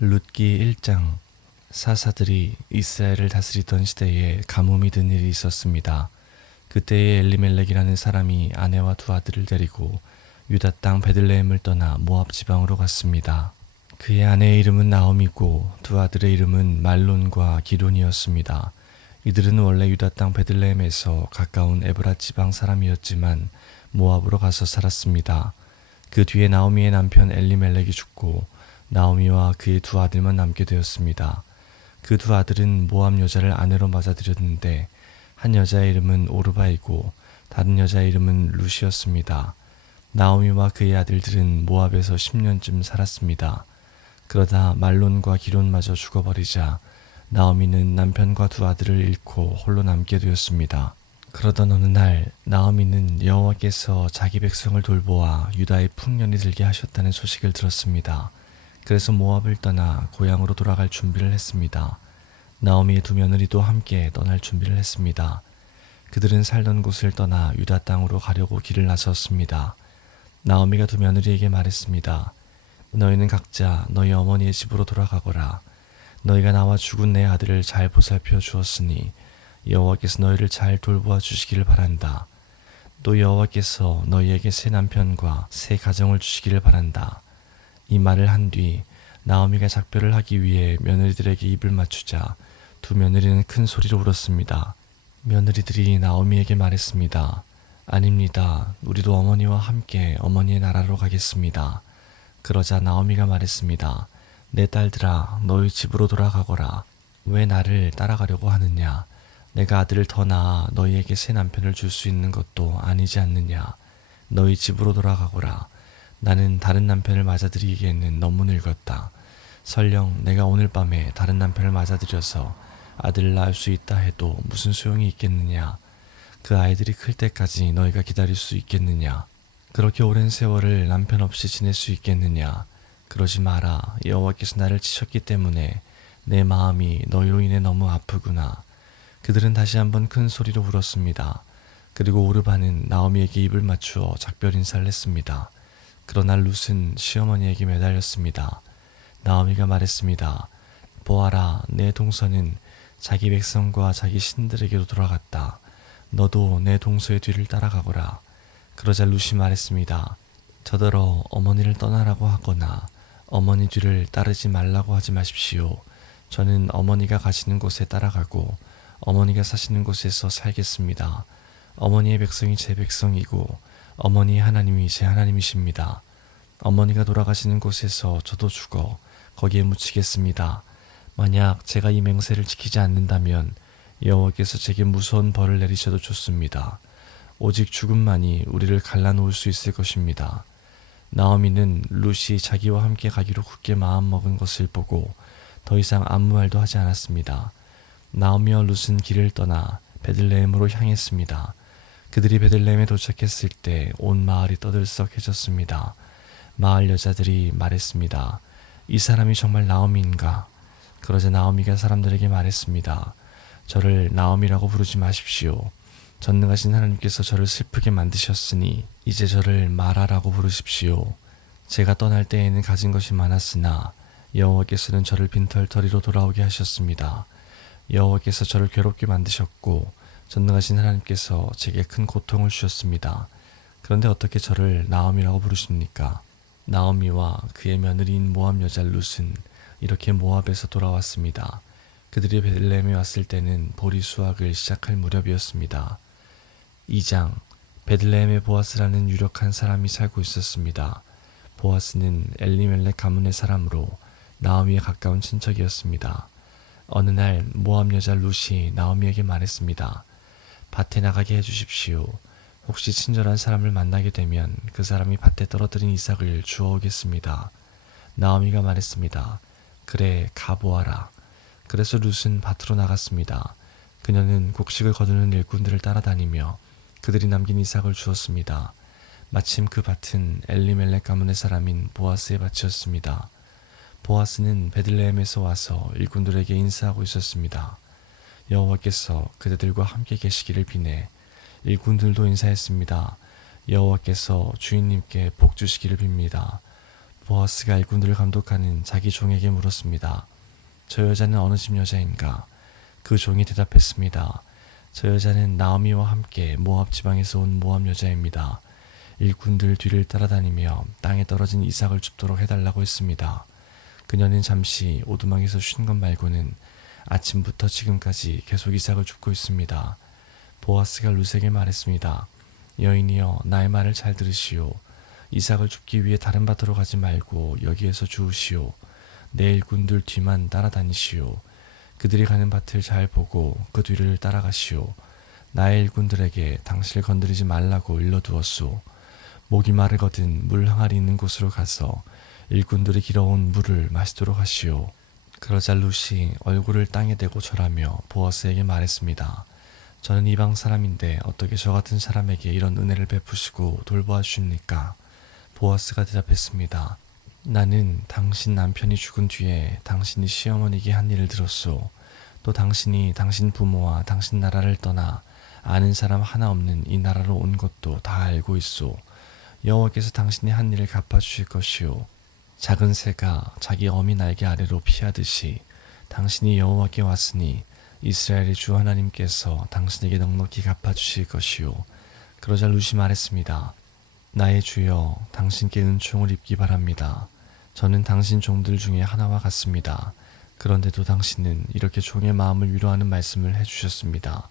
룻기 1장. 사사들이 이스라엘을 다스리던 시대에 가뭄이 든 일이 있었습니다. 그때에 엘리멜렉이라는 사람이 아내와 두 아들을 데리고 유다 땅 베들레헴을 떠나 모압 지방으로 갔습니다. 그의 아내의 이름은 나옴이고 두 아들의 이름은 말론과 기론이었습니다. 이들은 원래 유다 땅 베들레헴에서 가까운 에브라 지방 사람이었지만 모압으로 가서 살았습니다. 그 뒤에 나오미의 남편 엘리멜렉이 죽고 나오미와 그의 두 아들만 남게 되었습니다. 그 두 아들은 모압 여자를 아내로 맞아들였는데 한 여자의 이름은 오르바이고 다른 여자의 이름은 룻이었습니다. 나오미와 그의 아들들은 모압에서 10년쯤 살았습니다. 그러다 말론과 기론마저 죽어버리자 나오미는 남편과 두 아들을 잃고 홀로 남게 되었습니다. 그러던 어느 날 나오미는 여호와께서 자기 백성을 돌보아 유다의 풍년이 들게 하셨다는 소식을 들었습니다. 그래서 모압을 떠나 고향으로 돌아갈 준비를 했습니다. 나오미의 두 며느리도 함께 떠날 준비를 했습니다. 그들은 살던 곳을 떠나 유다 땅으로 가려고 길을 나섰습니다. 나오미가 두 며느리에게 말했습니다. 너희는 각자 너희 어머니의 집으로 돌아가거라. 너희가 나와 죽은 내 아들을 잘 보살펴 주었으니 여호와께서 너희를 잘 돌보아 주시기를 바란다. 또 여호와께서 너희에게 새 남편과 새 가정을 주시기를 바란다. 이 말을 한 뒤 나오미가 작별을 하기 위해 며느리들에게 입을 맞추자 두 며느리는 큰 소리로 울었습니다. 며느리들이 나오미에게 말했습니다. 아닙니다. 우리도 어머니와 함께 어머니의 나라로 가겠습니다. 그러자 나오미가 말했습니다. 내 딸들아, 너희 집으로 돌아가거라. 왜 나를 따라가려고 하느냐? 내가 아들을 더 낳아 너희에게 새 남편을 줄 수 있는 것도 아니지 않느냐? 너희 집으로 돌아가거라. 나는 다른 남편을 맞아들이기에는 너무 늙었다. 설령 내가 오늘 밤에 다른 남편을 맞아들여서 아들을 낳을 수 있다 해도 무슨 소용이 있겠느냐? 그 아이들이 클 때까지 너희가 기다릴 수 있겠느냐? 그렇게 오랜 세월을 남편 없이 지낼 수 있겠느냐? 그러지 마라. 여호와께서 나를 치셨기 때문에 내 마음이 너희로 인해 너무 아프구나. 그들은 다시 한번 큰 소리로 울었습니다. 그리고 오르바는 나오미에게 입을 맞추어 작별 인사를 했습니다. 그러나 룻은 시어머니에게 매달렸습니다. 나오미가 말했습니다. 보아라, 내 동서는 자기 백성과 자기 신들에게로 돌아갔다. 너도 내 동서의 뒤를 따라가거라. 그러자 룻이 말했습니다. 저더러 어머니를 떠나라고 하거나 어머니 뒤를 따르지 말라고 하지 마십시오. 저는 어머니가 가시는 곳에 따라가고 어머니가 사시는 곳에서 살겠습니다. 어머니의 백성이 제 백성이고 어머니의 하나님이 제 하나님이십니다. 어머니가 돌아가시는 곳에서 저도 죽어 거기에 묻히겠습니다. 만약 제가 이 맹세를 지키지 않는다면 여호와께서 제게 무서운 벌을 내리셔도 좋습니다. 오직 죽음만이 우리를 갈라놓을 수 있을 것입니다. 나오미는 룻이 자기와 함께 가기로 굳게 마음먹은 것을 보고 더 이상 아무 말도 하지 않았습니다. 나오미와 룻은 길을 떠나 베들레헴으로 향했습니다. 그들이 베들레헴에 도착했을 때 온 마을이 떠들썩해졌습니다. 마을 여자들이 말했습니다. 이 사람이 정말 나오미인가? 그러자 나오미가 사람들에게 말했습니다. 저를 나오미라고 부르지 마십시오. 전능하신 하나님께서 저를 슬프게 만드셨으니 이제 저를 마라라고 부르십시오. 제가 떠날 때에는 가진 것이 많았으나 여호와께서는 저를 빈털터리로 돌아오게 하셨습니다. 여호와께서 저를 괴롭게 만드셨고 전능하신 하나님께서 제게 큰 고통을 주셨습니다. 그런데 어떻게 저를 나오미라고 부르십니까? 나오미와 그의 며느리인 모압 여자 룻은 이렇게 모압에서 돌아왔습니다. 그들이 베들레헴에 왔을 때는 보리 수확을 시작할 무렵이었습니다. 2장. 베들레헴에 보아스라는 유력한 사람이 살고 있었습니다. 보아스는 엘리멜렉 가문의 사람으로 나오미에 가까운 친척이었습니다. 어느 날 모압 여자 룻이 나오미에게 말했습니다. 밭에 나가게 해주십시오. 혹시 친절한 사람을 만나게 되면 그 사람이 밭에 떨어뜨린 이삭을 주워오겠습니다. 나오미가 말했습니다. 그래, 가보아라. 그래서 룻은 밭으로 나갔습니다. 그녀는 곡식을 거두는 일꾼들을 따라다니며 그들이 남긴 이삭을 주었습니다. 마침 그 밭은 엘리멜렉 가문의 사람인 보아스의 밭이었습니다. 보아스는 베들레헴에서 와서 일꾼들에게 인사하고 있었습니다. 여호와께서 그대들과 함께 계시기를 비내 일꾼들도 인사했습니다. 여호와께서 주인님께 복 주시기를 빕니다. 보아스가 일꾼들을 감독하는 자기 종에게 물었습니다. 저 여자는 어느 집 여자인가? 그 종이 대답했습니다. 저 여자는 나오미와 함께 모압 지방에서 온 모압 여자입니다. 일꾼들 뒤를 따라다니며 땅에 떨어진 이삭을 줍도록 해달라고 했습니다. 그녀는 잠시 오두막에서 쉰 것 말고는 아침부터 지금까지 계속 이삭을 줍고 있습니다. 보아스가 룻에게 말했습니다. 여인이여, 나의 말을 잘 들으시오. 이삭을 줍기 위해 다른 밭으로 가지 말고 여기에서 주우시오. 내 일꾼들 뒤만 따라다니시오. 그들이 가는 밭을 잘 보고 그 뒤를 따라가시오. 나의 일꾼들에게 당신을 건드리지 말라고 일러두었소. 목이 마르거든 물 항아리 있는 곳으로 가서 일꾼들이 길어온 물을 마시도록 하시오. 그러자 룻이 얼굴을 땅에 대고 절하며 보아스에게 말했습니다. 저는 이방 사람인데 어떻게 저 같은 사람에게 이런 은혜를 베푸시고 돌보아 주십니까? 보아스가 대답했습니다. 나는 당신 남편이 죽은 뒤에 당신이 시어머니에게 한 일을 들었소. 또 당신이 당신 부모와 당신 나라를 떠나 아는 사람 하나 없는 이 나라로 온 것도 다 알고 있소. 여호와께서 당신이 한 일을 갚아주실 것이오. 작은 새가 자기 어미 날개 아래로 피하듯이 당신이 여호와께 왔으니 이스라엘의 주 하나님께서 당신에게 넉넉히 갚아주실 것이오. 그러자 룻이 말했습니다. 나의 주여, 당신께 은총을 입기 바랍니다. 저는 당신 종들 중에 하나와 같습니다. 그런데도 당신은 이렇게 종의 마음을 위로하는 말씀을 해주셨습니다.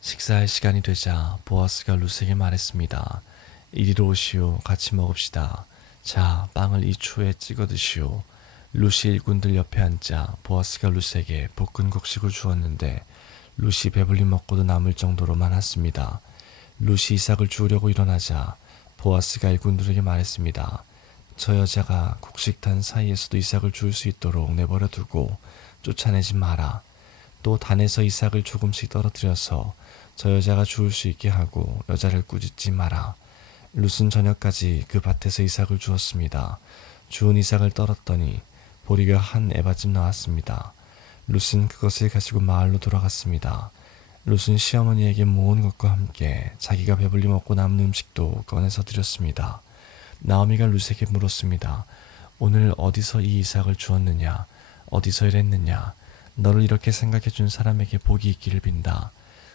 식사할 시간이 되자 보아스가 룻에게 말했습니다. 이리로 오시오. 같이 먹읍시다. 자, 빵을 이 추에 찍어 드시오. 룻이 일꾼들 옆에 앉자 보아스가 룻에게 볶은 곡식을 주었는데 룻이 배불리 먹고도 남을 정도로 많았습니다. 룻이 이삭을 주우려고 일어나자 보아스가 일꾼들에게 말했습니다. 저 여자가 곡식단 사이에서도 이삭을 주울 수 있도록 내버려 두고 쫓아내지 마라. 또 단에서 이삭을 조금씩 떨어뜨려서 저 여자가 주울 수 있게 하고 여자를 꾸짖지 마라. 룻은 저녁까지 그 밭에서 이삭을 주었습니다. 주운 이삭을 떨었더니 보리가 한 에바쯤 나왔습니다. 룻은 그것을 가지고 마을로 돌아갔습니다. 룻은 시어머니에게 모은 것과 함께 자기가 배불리 먹고 남은 음식도 꺼내서 드렸습니다. 나오미가 룻에게 물었습니다. 오늘 어디서 이 이삭을 주었느냐? 어디서 일했느냐? 너를 이렇게 생각해 준 사람에게 복이 있기를 빈다.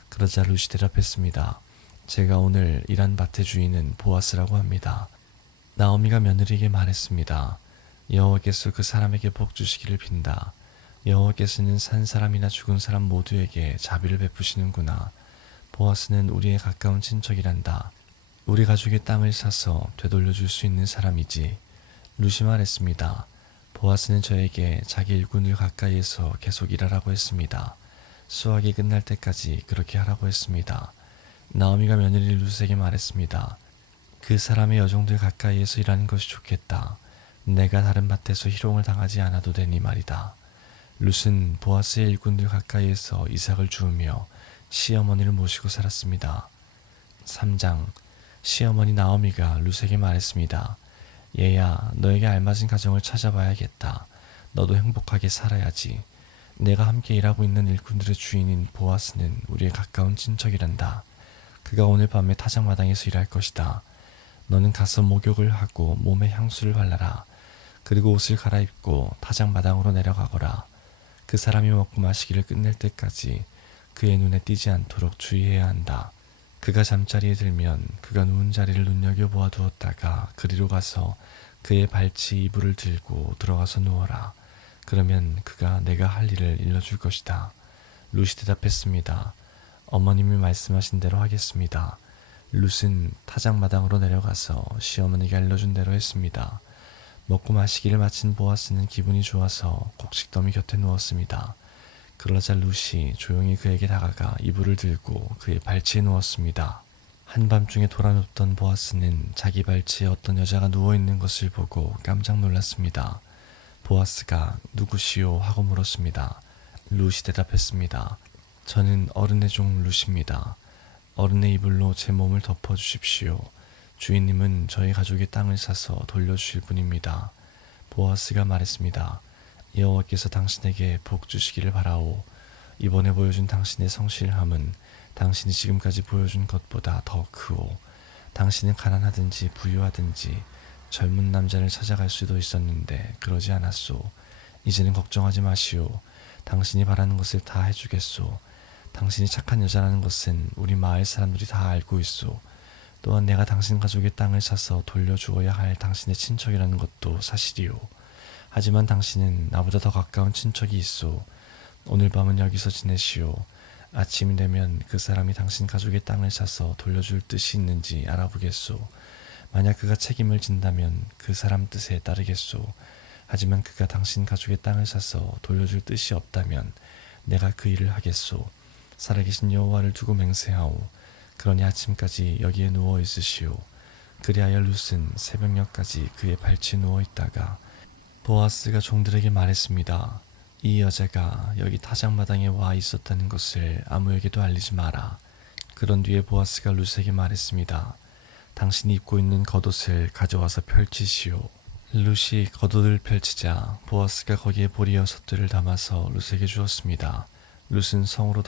그러자 룻이 대답했습니다. 제가 오늘 일한 밭의 주인은 보아스라고 합니다. 나오미가 며느리에게 말했습니다. 여호와께서 그 사람에게 복 주시기를 빈다. 여호와께서는 산 사람이나 죽은 사람 모두에게 자비를 베푸시는구나. 보아스는 우리의 가까운 친척이란다. 우리 가족의 땅을 사서 되돌려줄 수 있는 사람이지. 룻이 말했습니다. 보아스는 저에게 자기 일꾼을 가까이에서 계속 일하라고 했습니다. 수확이 끝날 때까지 그렇게 하라고 했습니다. 나오미가 며느리 룻에게 말했습니다. 그 사람의 여종들 가까이에서 일하는 것이 좋겠다. 내가 다른 밭에서 희롱을 당하지 않아도 되니 말이다. 룻은 보아스의 일꾼들 가까이에서 이삭을 주우며 시어머니를 모시고 살았습니다. 3장. 시어머니 나오미가 룻에게 말했습니다. 얘야, 너에게 알맞은 가정을 찾아봐야겠다. 너도 행복하게 살아야지. 내가 함께 일하고 있는 일꾼들의 주인인 보아스는 우리의 가까운 친척이란다. 그가 오늘 밤에 타작마당에서 일할 것이다. 너는 가서 목욕을 하고 몸에 향수를 발라라. 그리고 옷을 갈아입고 타작마당으로 내려가거라. 그 사람이 먹고 마시기를 끝낼 때까지 그의 눈에 띄지 않도록 주의해야 한다. 그가 잠자리에 들면 그가 누운 자리를 눈여겨보아 두었다가 그리로 가서 그의 발치 이불을 들고 들어가서 누워라. 그러면 그가 내가 할 일을 일러줄 것이다. 룻이 대답했습니다. 어머님이 말씀하신 대로 하겠습니다. 룻은 타작마당으로 내려가서 시어머니가 일러준 대로 했습니다. 먹고 마시기를 마친 보아스는 기분이 좋아서 곡식더미 곁에 누웠습니다. 그러자 룻이 조용히 그에게 다가가 이불을 들고 그의 발치에 누웠습니다. 한밤중에 돌아눕던 보아스는 자기 발치에 어떤 여자가 누워있는 것을 보고 깜짝 놀랐습니다. 보아스가 누구시오? 하고 물었습니다. 룻이 대답했습니다. 저는 어른의 종 룻입니다. 어른의 이불로 제 몸을 덮어주십시오. 주인님은 저희 가족의 땅을 사서 돌려주실 분입니다. 보아스가 말했습니다. 여호와께서 당신에게 복 주시기를 바라오. 이번에 보여준 당신의 성실함은 당신이 지금까지 보여준 것보다 더 크오. 당신은 가난하든지 부유하든지 젊은 남자를 찾아갈 수도 있었는데 그러지 않았소. 이제는 걱정하지 마시오. 당신이 바라는 것을 다 해주겠소. 당신이 착한 여자라는 것은 우리 마을 사람들이 다 알고 있소. 또한 내가 당신 가족의 땅을 사서 돌려주어야 할 당신의 친척이라는 것도 사실이오. 하지만 당신은 나보다 더 가까운 친척이 있소. 오늘 밤은 여기서 지내시오. 아침이 되면 그 사람이 당신 가족의 땅을 사서 돌려줄 뜻이 있는지 알아보겠소. 만약 그가 책임을 진다면 그 사람 뜻에 따르겠소. 하지만 그가 당신 가족의 땅을 사서 돌려줄 뜻이 없다면 내가 그 일을 하겠소. 살아계신 여호와를 두고 맹세하오. 그러니 아침까지 여기에 누워 있으시오. 그리하여 룻은 새벽녘까지 그의 발치에 누워 있다가 보아스가 종들에게 말했습니다. 이 여자가 여기 타작마당에 와 있었다는 것을 아무에게도 알리지 마라. 그런 뒤에 보아스가 룻에게 말했습니다. 당신이 입고 있는 겉옷을 가져와서 펼치시오. 룻이 겉옷을 펼치자 보아스가 거기에 보리 6들을 담아서 룻에게 주었습니다. 룻은 성으로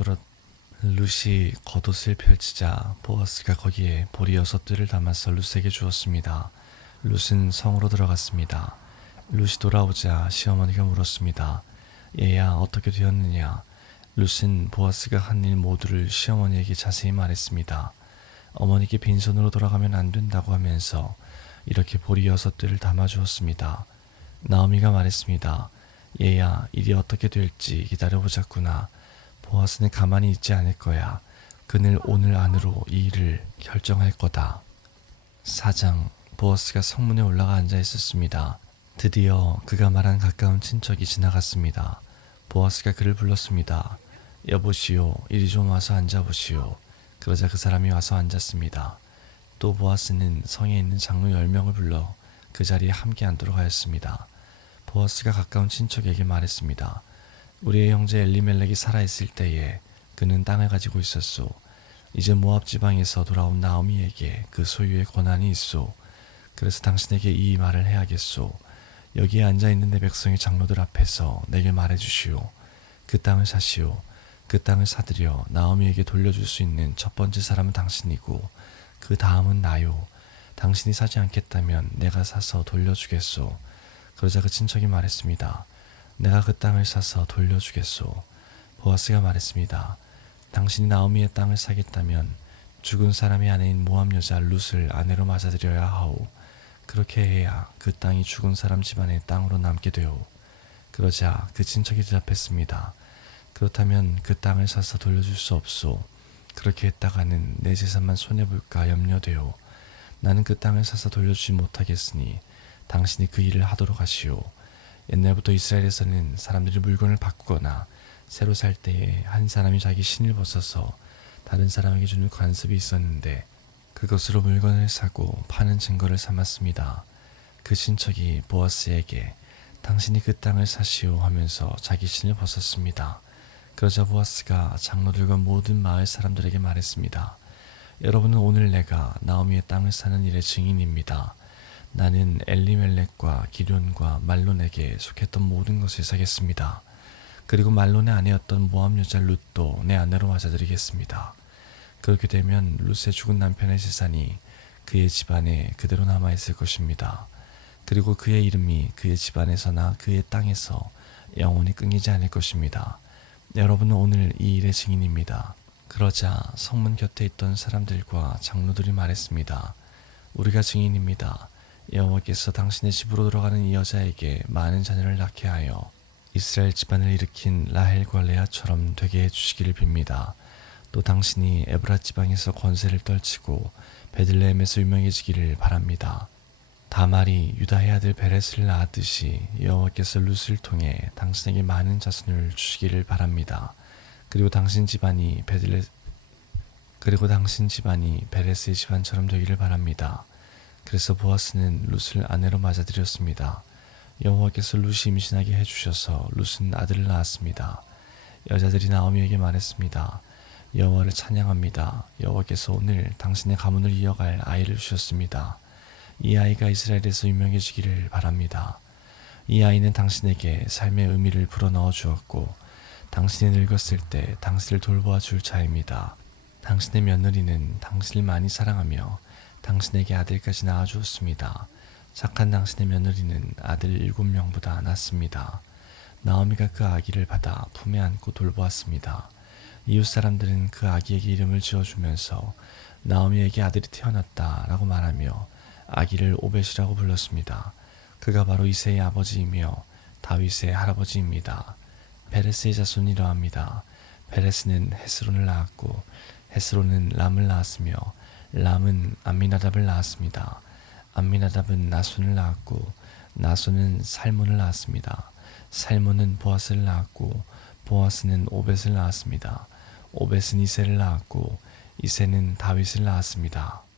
룻이 겉옷을 펼치자 보아스가 거기에 보리 6들을 담아서 룻에게 주었습니다. 룻은 성으로 들어갔습니다. 룻이 돌아오자 시어머니가 물었습니다. 얘야 어떻게 되었느냐? 룻은 보아스가 한 일 모두를 시어머니에게 자세히 말했습니다. 어머니께 빈손으로 돌아가면 안 된다고 하면서 이렇게 보리 6들을 담아주었습니다. 나오미가 말했습니다. 얘야 일이 어떻게 될지 기다려보자꾸나. 보아스는 가만히 있지 않을 거야. 그는 오늘 안으로 이 일을 결정할 거다. 4장. 보아스가 성문에 올라가 앉아 있었습니다. 드디어 그가 말한 가까운 친척이 지나갔습니다. 보아스가 그를 불렀습니다. 여보시오, 이리 좀 와서 앉아보시오. 그러자 그 사람이 와서 앉았습니다. 또 보아스는 성에 있는 장로 10명을 불러 그 자리에 함께 앉도록 하였습니다. 보아스가 가까운 친척에게 말했습니다. 우리의 형제 엘리멜렉이 살아있을 때에 그는 땅을 가지고 있었소. 이제 모압 지방에서 돌아온 나오미에게 그 소유의 권한이 있소. 그래서 당신에게 이 말을 해야겠소. 여기에 앉아있는 내 백성의 장로들 앞에서 내게 말해주시오. 그 땅을 사시오. 그 땅을 사들여 나오미에게 돌려줄 수 있는 첫 번째 사람은 당신이고 그 다음은 나요. 당신이 사지 않겠다면 내가 사서 돌려주겠소. 그러자 그 친척이 말했습니다. 내가 그 땅을 사서 돌려주겠소. 보아스가 말했습니다. 당신이 나오미의 땅을 사겠다면 죽은 사람의 아내인 모압 여자 룻을 아내로 맞아들여야 하오. 그렇게 해야 그 땅이 죽은 사람 집안의 땅으로 남게 되오. 그러자 그 친척이 대답했습니다. 그렇다면 그 땅을 사서 돌려줄 수 없소. 그렇게 했다가는 내 재산만 손해볼까 염려되오. 나는 그 땅을 사서 돌려주지 못하겠으니 당신이 그 일을 하도록 하시오. 옛날부터 이스라엘에서는 사람들이 물건을 바꾸거나 새로 살 때에 한 사람이 자기 신을 벗어서 다른 사람에게 주는 관습이 있었는데 그것으로 물건을 사고 파는 증거를 삼았습니다. 그 친척이 보아스에게 당신이 그 땅을 사시오 하면서 자기 신을 벗었습니다. 그러자 보아스가 장로들과 모든 마을 사람들에게 말했습니다. 여러분은 오늘 내가 나오미의 땅을 사는 일의 증인입니다. 나는 엘리멜렉과 기련과 말론에게 속했던 모든 것을 사겠습니다. 그리고 말론의 아내였던 모압 여자 룻도 내 아내로 맞아들이겠습니다. 그렇게 되면 룻의 죽은 남편의 재산이 그의 집안에 그대로 남아있을 것입니다. 그리고 그의 이름이 그의 집안에서나 그의 땅에서 영원히 끊이지 않을 것입니다. 여러분은 오늘 이 일의 증인입니다. 그러자 성문 곁에 있던 사람들과 장로들이 말했습니다. 우리가 증인입니다. 여호와께서 당신의 집으로 들어가는 이 여자에게 많은 자녀를 낳게 하여 이스라엘 집안을 일으킨 라헬과 레아처럼 되게 해주시기를 빕니다. 또 당신이 에브라 지방에서 권세를 떨치고 베들레헴에서 유명해지기를 바랍니다. 다말이 유다의 아들 베레스를 낳았듯이 여호와께서 룻을 통해 당신에게 많은 자손을 주시기를 바랍니다. 그리고 당신 집안이 베레스의 집안처럼 되기를 바랍니다. 그래서 보아스는 룻을 아내로 맞아들였습니다. 여호와께서 룻이 임신하게 해주셔서 룻은 아들을 낳았습니다. 여자들이 나오미에게 말했습니다. 여호와를 찬양합니다. 여호와께서 오늘 당신의 가문을 이어갈 아이를 주셨습니다. 이 아이가 이스라엘에서 유명해지기를 바랍니다. 이 아이는 당신에게 삶의 의미를 불어넣어 주었고 당신이 늙었을 때 당신을 돌보아 줄 자입니다. 당신의 며느리는 당신을 많이 사랑하며 당신에게 아들까지 낳아주었습니다. 착한 당신의 며느리는 아들 7명보다 낳았습니다. 나오미가 그 아기를 받아 품에 안고 돌보았습니다. 이웃 사람들은 그 아기에게 이름을 지어주면서 나오미에게 아들이 태어났다라고 말하며 아기를 오벳이라고 불렀습니다. 그가 바로 이새의 아버지이며 다윗의 할아버지입니다. 베레스의 자손이 이러합니다. 베레스는 헤스론을 낳았고 헤스론은 람을 낳았으며 람은 암미나답을 낳았습니다. 암미나답은 나손을 낳았고 나손은 살몬을 낳았습니다. 살몬은 보아스를 낳았고 보아스는 오벳을 낳았습니다. 오벳은 이새를 낳았고 이새는 다윗을 낳았습니다.